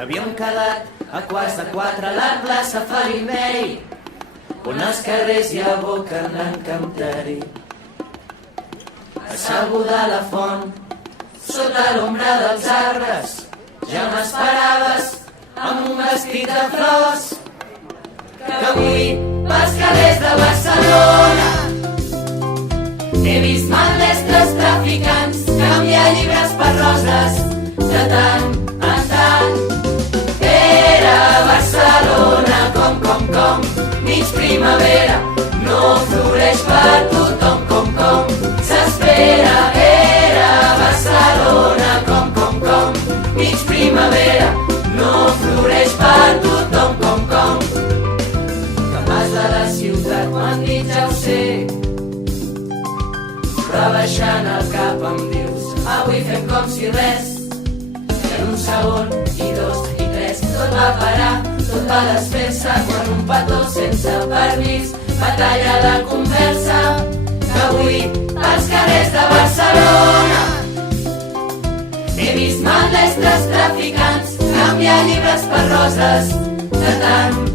Havíem quedat a 3:15 a la plaça Felipei, on els carrers hi aboquen l'encanteri. Asseguda a la font, sota l'ombra dels arbres, ja m'esperaves amb un vestit de flors, que avui pels carrers de Barcelona he vist maldestres traficants canviar llibres per roses de tant en tant. Era Barcelona com, mig primavera, no floreix per tothom com s'espera. Era Barcelona com, mig primavera, no floreix per tothom com. Capaç de la ciutat m'han dit ja ho sé, però baixant el cap em dius avui fem com si res, i en un segon, i dos, i tres tot va parar, tot va desfer-se quan un petó sense permís va tallar la conversa. Que avui als carrers de Barcelona he vist maldestres traficants canviar llibres per roses de tant